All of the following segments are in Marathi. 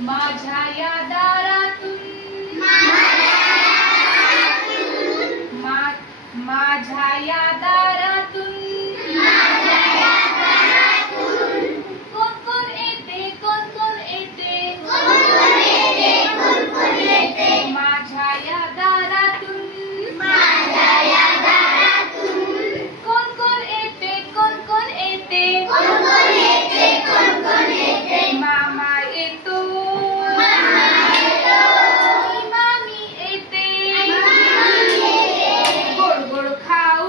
माझ्या या दारातून माझ्या या दारातून कोण कोण येते कोण कोण येते माझ्या या दारातून कोण कोण येते कोण कोण येते मामा येतो मामी येते गोड गोड खाऊ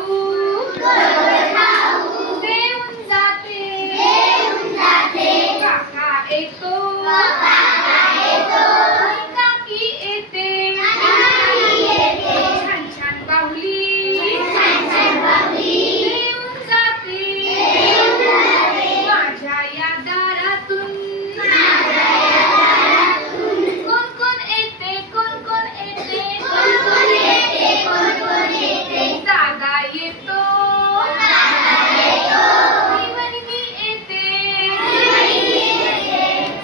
देऊन जाते काका येतो काकी येते छान छान बाहुली देऊन जाते माझ्या या दारातून कोण कोण येते कोण कोण येते दादा येतो वहिनी येते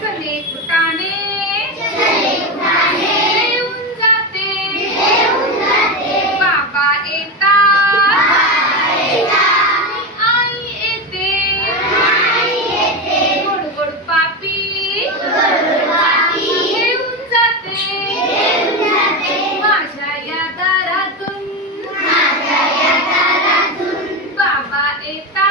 चणे फुटाणे देऊन जाते बाबा येतात आई येते गोड गोड पापी देऊन जाते माझ्या या दारातून बाबा येतात